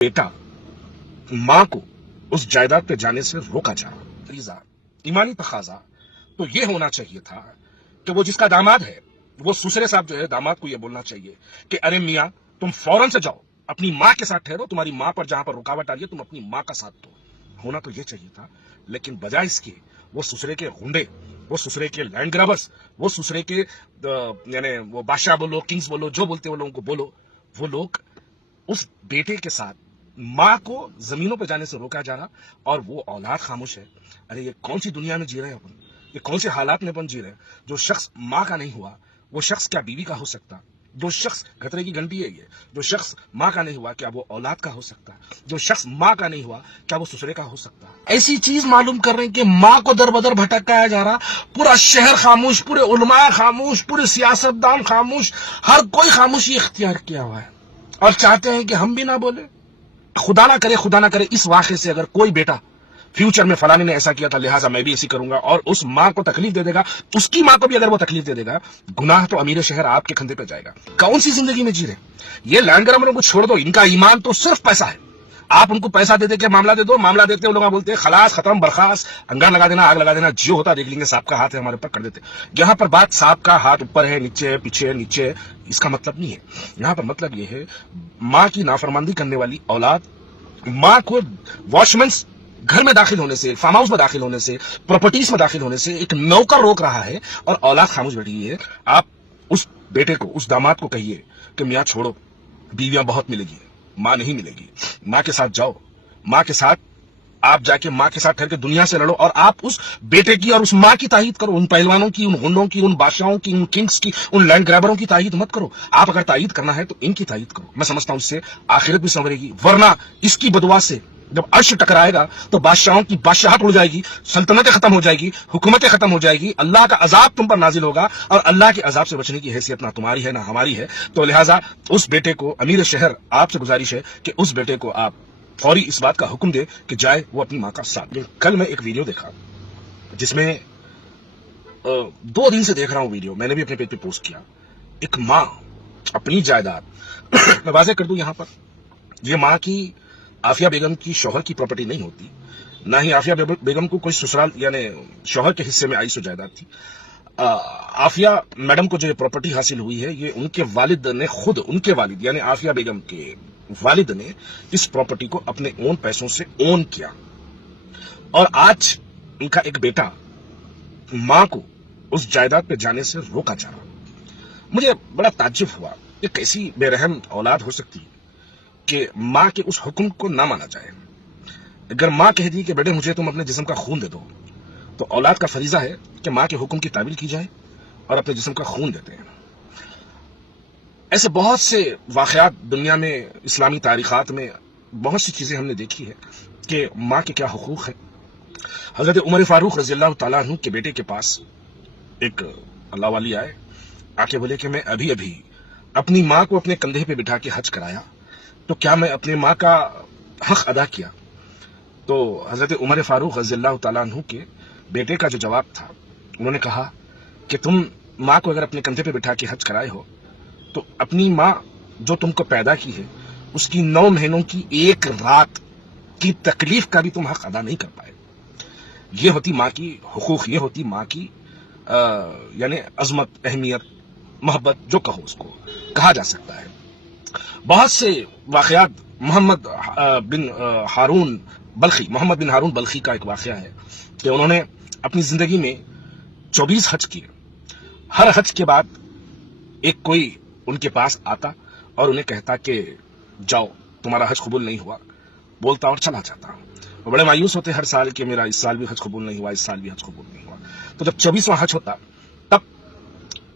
बेटा मां को उस जायदाद पे जाने से रोका जा रहा। ईमानी तकाजा तो ये होना चाहिए था कि वो जिसका दामाद है वो सुसरे साहब जो है दामाद को ये बोलना चाहिए कि अरे मियां तुम फौरन से जाओ, अपनी मां के साथ ठहरो, तुम्हारी मां पर जहां पर रुकावट आ रही है तुम अपनी मां का साथ दो। होना तो ये चाहिए था, लेकिन बजाय इसके वो सुसरे के गुंडे, वो सुसरे के लैंड ग्रैबर्स, वो सुसरे के यानी वो बादशाह बोलो, किंग्स बोलो, जो बोलते वो लोगों को बोलो, वो लोग उस बेटे के साथ मां को जमीनों पर जाने से रोका जा रहा और वो औलाद खामोश है। अरे ये कौन सी दुनिया में जी रहे हैं अपन, ये कौन से हालात में अपन जी रहे हैं। जो शख्स मां का नहीं हुआ वो शख्स क्या बीवी का हो सकता, जो शख्स खतरे की घंटी है ये, जो शख्स मां का नहीं हुआ क्या वो औलाद का हो सकता, जो शख्स मां का नहीं हुआ क्या वो ससुरे का हो सकता। ऐसी चीज मालूम कर रहे हैं कि मां को दर बदर भटकाया जा रहा, पूरा शहर खामोश, पूरे उलमा खामोश, पूरे सियासतदान खामोश, हर कोई खामोशी इख्तियार किया हुआ है और चाहते हैं कि हम भी ना बोले। खुदा ना करे इस वाक़े से अगर कोई बेटा फ्यूचर में फलाने ने ऐसा किया था लिहाजा मैं भी ऐसी करूंगा और उस मां को तकलीफ दे देगा, उसकी मां को भी अगर वो तकलीफ दे देगा, गुनाह तो अमीर शहर आपके कंधे पे जाएगा। कौन सी जिंदगी में जी रहे ये लैंड ग्रैबरों को छोड़ दो, इनका ईमान तो सिर्फ पैसा है। आप उनको पैसा दे के मामला दे दो, मामला देते वो लोग बोलते हैं खलास खत्म बर्खास्त, अंगार लगा देना, आग लगा देना, जो होता देख लेंगे, सांप का हाथ है हमारे ऊपर कर देते। यहाँ पर बात सांप का हाथ ऊपर है, नीचे है, पीछे है, नीचे, इसका मतलब नहीं है। यहाँ पर मतलब ये है मां की नाफरमानी करने वाली औलाद मां को वॉचमैन घर में दाखिल होने से, फार्म हाउस में दाखिल होने से, प्रॉपर्टीज में दाखिल होने से एक नौकर रोक रहा है और औलाद खामोश बैठी है। आप उस बेटे को, उस दामाद को कहिए कि मियां छोड़ो, बीवियां बहुत मिलेगी, मां नहीं मिलेगी, मां के साथ जाओ, मां के साथ आप जाके मां के साथ ठहर के दुनिया से लड़ो और आप उस बेटे की और उस मां की तायीद करो। उन पहलवानों की, उन गुंडों की, उन बादशाहों की, उन किंग्स की, उन लैंड ग्रैबरों की तायीद मत करो। आप अगर तायीद करना है तो इनकी तायीद करो। मैं समझता हूं इससे आखिरत भी संवरेगी, वरना इसकी बदुआ से जब अर्श टकराएगा तो बादशाहों की बादशाहत उड़ जाएगी, सल्तनतें खत्म हो जाएगी, हुकूमतें खत्म हो जाएगी, अल्लाह का अजाब तुम पर नाजिल होगा और अल्लाह के अजाब से बचने की हैसियत ना तुम्हारी है ना हमारी है। तो लिहाजा उस बेटे को, अमीर शहर आपसे गुजारिश है कि उस बेटे को आप फौरी इस बात का हुक्म दे कि जाए वो अपनी मां का साथ दे। कल मैं एक वीडियो देखा जिसमें 2 दिन से देख रहा हूं वीडियो, मैंने भी अपने पेज पे पोस्ट किया। एक मां अपनी जायदाद मैं वाज़ेह कर दूं यहां पर, ये मां की आफिया बेगम की शौहर की प्रॉपर्टी नहीं होती, ना ही आफिया बेगम को कोई ससुराल यानी शौहर के हिस्से में आई सो जायदाद थी। आफिया मैडम को जो ये प्रॉपर्टी हासिल हुई है ये उनके वालिद ने खुद, उनके वालिद यानी आफिया बेगम के वालिद ने इस प्रॉपर्टी को अपने ओन पैसों से ओन किया और आज इनका एक बेटा मां को उस जायदाद पे जाने से रोका जा रहा। मुझे बड़ा ताज्जुब हुआ, ये कैसी बेरहम औलाद हो सकती है कि मां के उस हुक्म को ना माना जाए। अगर मां कह दी कि बेटे मुझे तुम अपने जिस्म का खून दे दो, तो औलाद का फरीजा है कि मां के हुक्म की ताबील की जाए और अपने जिस्म का खून देते हैं। ऐसे बहुत से वाक़यात दुनिया में, इस्लामी तारीखात में बहुत सी चीजें हमने देखी है कि मां के क्या हुकूक है। हजरत उमर फारूक रज़ी अल्लाह तआला अन्हु के बेटे के पास एक अल्लाह वाली आए, आके बोले कि मैं अभी अभी अपनी मां को अपने कंधे पे बिठा के हज कराया, तो क्या मैं अपनी मां का हक अदा किया? तो हजरत उमर फारूक रज़ी अल्लाह तआला अन्हु के बेटे का जो जवाब था, उन्होंने कहा कि तुम मां को अगर अपने कंधे पे बिठा के हज कराए हो तो अपनी मां जो तुमको पैदा की है उसकी 9 महीनों की एक रात की तकलीफ का भी तुम हक अदा नहीं कर पाए। ये होती मां की हुकूक, ये होती मां की यानी अजमत, अहमियत, मोहब्बत, जो कहो उसको कहा जा सकता है। बहुत से वाकयात, मोहम्मद बिन हारून बल्खी का एक वाकया है कि उन्होंने अपनी जिंदगी में 24 हज किए। हर हज के बाद एक कोई उनके पास आता और उन्हें कहता कि जाओ तुम्हारा हज कबूल नहीं हुआ, बोलता और चला जाता। वो बड़े मायूस होते हर साल कि मेरा इस साल भी हज कबूल नहीं हुआ, इस साल भी हज कबूल नहीं हुआ। तो जब 24वां हज होता तब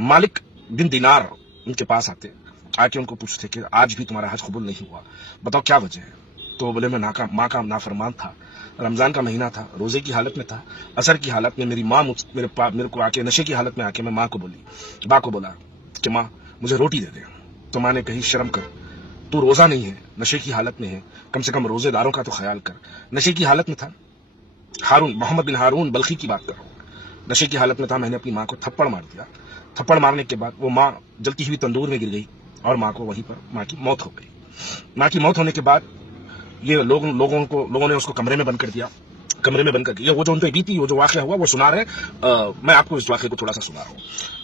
मालिक बिन दिनार उनके पास आते, आके उनको पूछते कि आज भी तुम्हारा हज कबूल नहीं हुआ, बताओ क्या वजह है? तो बोले मैं माँ का नाफरमान था, रमजान का महीना था, रोजे की हालत में था, असर की हालत में मेरी माँ मेरे को आके नशे की हालत में आके मैं माँ को बोला कि माँ मुझे रोटी दे दे। तो माँ ने कही शर्म कर, तू रोजा नहीं है, नशे की हालत में है, कम से कम रोजेदारों का तो ख्याल कर। नशे की हालत में था, मोहम्मद बिन हारून बल्खी की बात कर रहा हूं, नशे की हालत में था, मैंने अपनी माँ को थप्पड़ मार दिया। थप्पड़ मारने के बाद वो माँ जलती हुई तंदूर में गिर गई और माँ को वहीं पर माँ की मौत हो गई। माँ की मौत होने के बाद یہ لوگوں نے اس کو کمرے میں بند کر دیا، کمرے میں بند کر دیا. وہ جو ان پہ بیتی، وہ جو واقعہ ہوا وہ سنا رہے ہیں. میں آپ کو اس واقعے کو تھوڑا سا سنا رہا ہوں.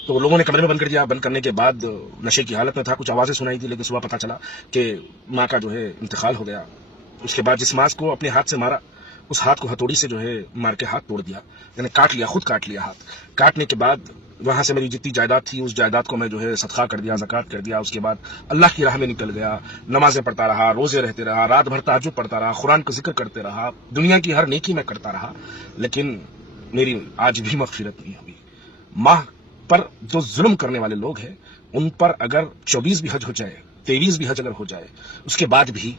تو لوگوں نے کمرے میں بند کر دیا. بند کرنے کے بعد نشے کی حالت میں تھا، کچھ آوازیں سنائی تھی، لیکن صبح پتا چلا کہ ماں کا جو ہے انتقال ہو گیا. اس کے بعد جس ماں کو اپنے ہاتھ سے مارا، اس ہاتھ کو ہتھوڑی سے جو ہے مار کے ہاتھ توڑ دیا، یعنی کاٹ لیا، خود کاٹ لیا ہاتھ. کاٹنے کے بعد وہاں سے میری جتنی جائیداد تھی اس جائیداد کو میں جو ہے صدقہ کر دیا، زکوٰۃ کر دیا. اس کے بعد اللہ کی راہ میں نکل گیا، نمازیں پڑھتا رہا، روزے رہتے رہا، رات بھر تہجد پڑھتا رہا، قرآن کا ذکر کرتے رہا، دنیا کی ہر نیکی میں کرتا رہا، لیکن میری آج بھی مغفرت نہیں ہوئی. ماں پر جو ظلم کرنے والے لوگ ہیں ان پر اگر 24 بھی حج ہو جائے، 23 بھی حج اگر ہو جائے، اس کے بعد بھی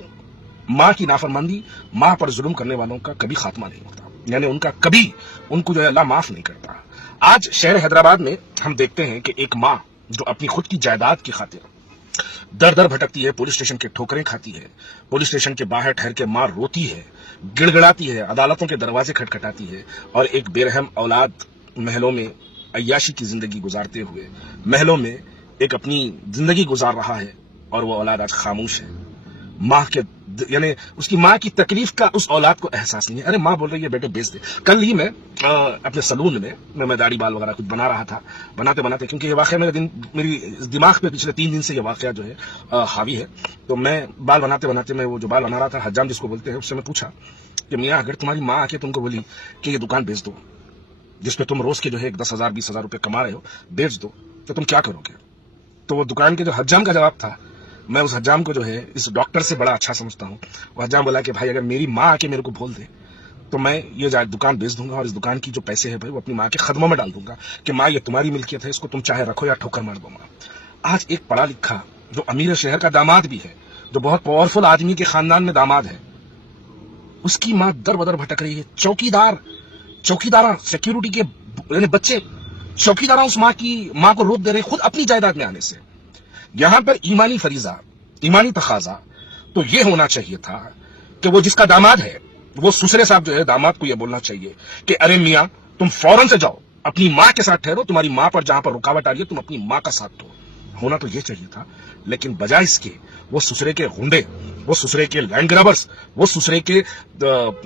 ماں کی نافرمانی، ماں پر ظلم کرنے والوں کا کبھی خاتمہ نہیں ہوتا، یعنی ان کا کبھی ان کو جو ہے اللہ معاف نہیں کرتا. آج شہر حیدرآباد میں ہم دیکھتے ہیں کہ ایک ماں جو اپنی خود کی جائیداد کی خاطر در در بھٹکتی ہے، پولیس اسٹیشن کے ٹھوکریں کھاتی ہے، پولیس اسٹیشن کے باہر ٹھہر کے ماں روتی ہے، گڑ گڑاتی ہے، عدالتوں کے دروازے کھٹکھٹاتی ہے، اور ایک بے رحم اولاد محلوں میں عیاشی کی زندگی گزارتے ہوئے محلوں میں ایک اپنی زندگی گزار رہا ہے، اور وہ اولاد آج خاموش ہے. ماں کے یعنی اس کی ماں کی تکلیف کا اس اولاد کو احساس نہیں ہے. ارے ماں بول رہی ہے بیٹے بیچ دے. کل ہی میں اپنے سلون میں داڑھی بال وغیرہ کچھ بنا رہا تھا، بناتے کیونکہ یہ واقعہ میری دماغ پہ پچھلے 3 دن سے یہ واقعہ جو ہے حاوی ہے. تو میں بال بناتے میں وہ جو بال بنا رہا تھا، حجام جس کو بولتے ہیں، اس سے میں پوچھا کہ میاں اگر تمہاری ماں آ کے تم کو بولی کہ یہ دکان بیچ دو جس پہ تم روز کے جو ہے 10,000 20,000 روپے کما رہے ہو، بیچ دو، تو تم کیا کرو گے؟ تو وہ دکان کے جو حجام کا جواب تھا، میں اس حجام کو جو ہے اس ڈاکٹر سے بڑا اچھا سمجھتا ہوں. وہ حجام بولا کہ بھائی اگر میری ماں آ کے میرے کو بول دے تو میں یہ دکان بیچ دوں گا، اور اس دکان کی جو پیسے ہیں بھائی وہ اپنی ماں کے خدموں میں ڈال دوں گا کہ ماں یہ تمہاری ملکیت ہے، اس کو تم چاہے رکھو یا ٹھوکر مار دو ماں. آج ایک پڑھا لکھا جو امیر شہر کا داماد بھی ہے، جو بہت پاورفل آدمی کے خاندان میں داماد ہے، اس کی ماں در بدر بھٹک رہی ہے. چوکیدار سیکیورٹی کے یعنی بچے چوکیدار اس ماں کو روک دے رہے خود اپنی جائیداد میں آنے سے. یہاں پر ایمانی فریضہ، ایمانی تقاضا تو یہ ہونا چاہیے تھا کہ وہ جس کا داماد ہے، وہ سسرے صاحب جو ہے داماد کو یہ بولنا چاہیے کہ ارے میاں تم فوراً سے جاؤ، اپنی ماں کے ساتھ ٹھہرو، تمہاری ماں پر جہاں پر رکاوٹ آ رہی ہے تم اپنی ماں کا ساتھ دو. ہونا تو یہ چاہیے تھا، لیکن بجائے اس کے وہ سسرے کے غنڈے، وہ سسرے کے لینڈ گرابرز، وہ سسرے کے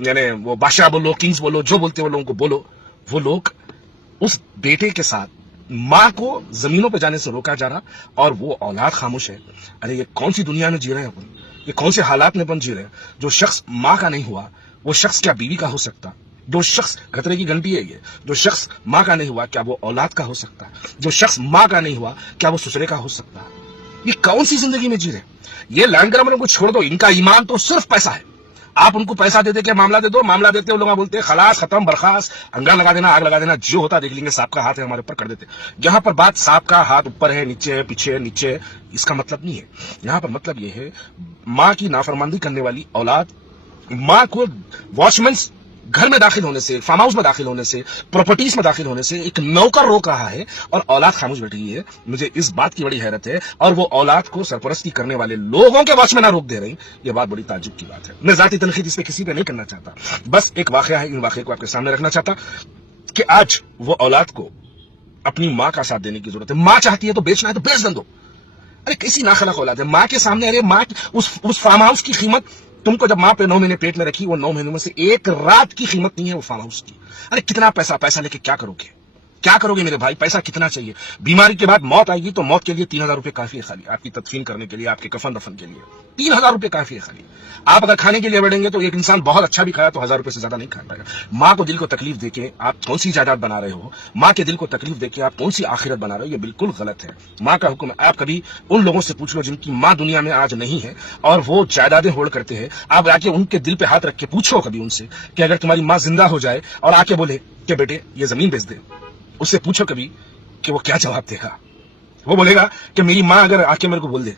یعنی وہ بادشاہ بولو، کنگز بولو، جو بولتے وہ لوگوں کو بولو، وہ لوگ اس بیٹے کے ساتھ ماں کو زمینوں پہ جانے سے روکا جا رہا، اور وہ اولاد خاموش ہے. ارے یہ کون سی دنیا میں جی رہے ہیں اپن؟ یہ کون سے حالات میں اپن جی رہے ہیں؟ جو شخص ماں کا نہیں ہوا وہ شخص کیا بیوی کا ہو سکتا؟ جو شخص خطرے کی گھنٹی ہے، یہ جو شخص ماں کا نہیں ہوا کیا وہ اولاد کا ہو سکتا؟ جو شخص ماں کا نہیں ہوا کیا وہ سسرے کا ہو سکتا؟ یہ کون سی زندگی میں جی رہے؟ یہ لینڈ گرابروں کو چھوڑ دو، ان کا ایمان تو صرف پیسہ ہے. آپ ان کو پیسہ دے کے معاملہ دے دو، معاملہ دیتے وہ لوگ بولتے ہیں خلاص، ختم، برخاست، انگار لگا دینا، آگ لگا دینا، جو ہوتا دیکھ لیں گے، سانپ کا ہاتھ ہے ہمارے اوپر، کر دیتے. یہاں پر بات سانپ کا ہاتھ اوپر ہے، نیچے ہے، پیچھے ہے، نیچے ہے، اس کا مطلب نہیں ہے. یہاں پر مطلب یہ ہے ماں کی نافرمانی کرنے والی اولاد ماں کو واچ مین گھر میں داخل ہونے سے، فارم ہاؤس میں داخل ہونے سے، پراپرٹیز میں داخل ہونے سے ایک نوکر روک رہا ہے، اور اولاد خاموش بیٹھی ہوئی ہے. مجھے اس بات کی بڑی حیرت ہے، اور وہ اولاد کو سرپرستی کرنے والے لوگوں کے واچ میں نہ روک دے رہی. یہ بات بڑی تعجب کی بات ہے. میں ذاتی تنقید اس پہ کسی پہ نہیں کرنا چاہتا، بس ایک واقعہ ہے، ان واقعے کو آپ کے سامنے رکھنا چاہتا کہ آج وہ اولاد کو اپنی ماں کا ساتھ دینے کی ضرورت ہے. ماں چاہتی ہے تو بیچنا ہے تو بیچ دو. ارے کیسی ناخلق اولاد ہے ماں کے سامنے. ارے ماں اس فارم ہاؤس کی قیمت تم کو جب ماں پہ 9 مہینے پیٹ میں رکھی، وہ 9 مہینوں میں سے ایک رات کی قیمت نہیں ہے وہ فارم ہاؤس کی. ارے کتنا پیسہ لے کے کیا کرو گے میرے بھائی؟ پیسہ کتنا چاہیے؟ بیماری کے بعد موت آئے گی تو موت کے لیے 3,000 روپے کافی ہے خالی، آپ کی تدفین کرنے کے لیے، آپ کے کفن دفن کے لیے 3,000 روپے کافی ہے خالی. آپ اگر کھانے کے لیے بیٹھیں گے تو ایک انسان بہت اچھا بھی کھایا تو 1,000 روپے سے زیادہ نہیں کھا پائے گا. ماں کو دل کو تکلیف دے کے آپ کون سی جائیداد بنا رہے ہو؟ ماں کے دل کو تکلیف دے کے آپ کون سی آخرت بنا رہے ہو؟ یہ بالکل غلط ہے. ماں کا حکم ہے. آپ کبھی ان لوگوں سے پوچھ لو جن کی ماں دنیا میں آج نہیں ہے اور وہ جائیدادیں ہولڈ کرتے ہیں. آپ آ کے ان کے دل پہ ہاتھ رکھ کے پوچھو کبھی ان سے کہ اگر تمہاری ماں زندہ ہو جائے اور آ کے بولے کہ بیٹے یہ زمین بیچ دے، اس سے پوچھو کبھی کہ وہ کیا جواب دے گا. وہ بولے گا کہ میری ماں اگر آ کے میرے کو بول دے.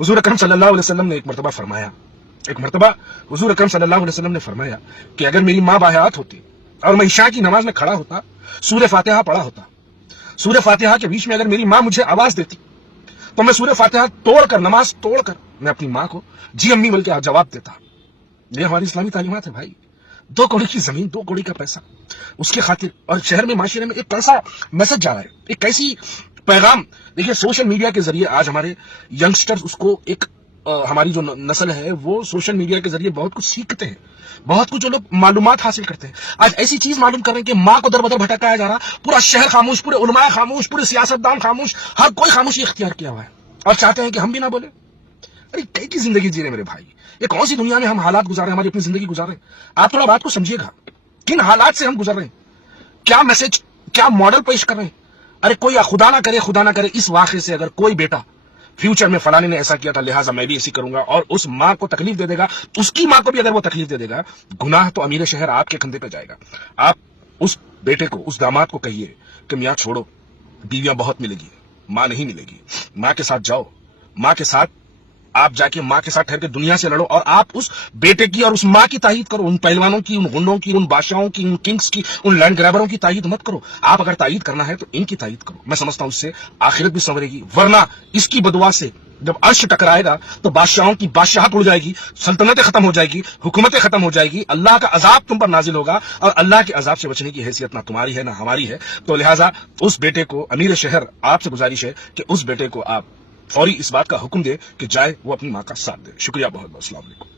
حضور اکرم صلی اللہ علیہ وسلم نے ایک مرتبہ حضور اکرم صلی اللہ علیہ وسلم نے فرمایا کہ اگر میری ماں باحیات ہوتی اور میں عشاء کی نماز میں کھڑا ہوتا، سورہ فاتحہ پڑھا ہوتا، سورہ فاتحہ کے بیچ میں اگر میری ماں مجھے آواز دیتی تو میں سورہ فاتحہ توڑ کر، نماز توڑ کر میں اپنی ماں کو جی امی بول کے جواب دیتا. یہ ہماری اسلامی تعلیمات ہے بھائی. 2 کوڑی کی زمین، 2 کوڑی کا پیسہ، اس کے خاطر. اور شہر میں، معاشرے میں ایک کیسا میسج جا رہا ہے، ایک کیسی پیغام. دیکھیے سوشل میڈیا کے ذریعے آج ہمارے ینگسٹرز اس کو ایک हमारी जो नस्ल है वो सोशल मीडिया के जरिए बहुत कुछ सीखते हैं, बहुत कुछ जो लोग मालूमात हासिल करते हैं। आज ऐसी चीज मालूम कर रहे हैं कि माँ को दर बदर भटकाया जा रहा, पूरा शहर खामोश, पूरे उलमा खामोश, पूरे सियासतदान खामोश, हर कोई खामोशी इख्तियार किया हुआ है और चाहते हैं कि हम भी ना बोले। अरे कई की जिंदगी जी रहे मेरे भाई, ये कौन सी दुनिया में हम हालात गुजार रहे हैं, हमारी अपनी जिंदगी गुजार रहे हैं। आप थोड़ा बात को समझिएगा, किन हालात से हम गुजर रहे हैं, क्या मैसेज, क्या मॉडल पेश कर रहे हैं। अरे कोई खुदा ना करे इस वाक़े से अगर कोई बेटा फ्यूचर में फलाने ने ऐसा किया था लिहाजा मैं भी ऐसी करूंगा और उस माँ को तकलीफ दे देगा, उसकी माँ को भी अगर वो तकलीफ दे देगा, गुनाह तो अमीर शहर आपके कंधे पे जाएगा। आप उस बेटे को, उस दामाद को कहिए कि मियाँ छोड़ो, बीवियां बहुत मिलेगी, माँ नहीं मिलेगी। माँ के साथ जाओ, माँ के साथ आप जाके माँ के साथ ठहर के दुनिया से लड़ो और आप उस बेटे की और उस माँ की तायीद करो। उन पहलवानों की, उन गुंडों की, उन बादशाहों की, उन किंग्स की, उन लैंड ग्रैबरों की तायीद मत करो। आप अगर तायीद करना है तो इनकी तायीद करो। मैं समझता हूं इससे आखिरत भी संवरेगी, वरना इसकी बदुआ से जब अर्श टकराएगा तो बादशाहों की बादशाहत उड़ जाएगी, सल्तनतें खत्म हो जाएगी, हुकूमतें खत्म हो जाएगी, अल्लाह का अजाब तुम पर नाजिल होगा और अल्लाह के अजाब से बचने की हैसियत ना तुम्हारी है ना हमारी है। तो लिहाजा उस बेटे को, अमीर शहर आपसे गुजारिश है कि उस बेटे को आप फौरी इस बात का हुक्म दे कि जाए वो अपनी माँ का साथ दे। शुक्रिया बहुत बहुत। अस्सलाम वालेकुम।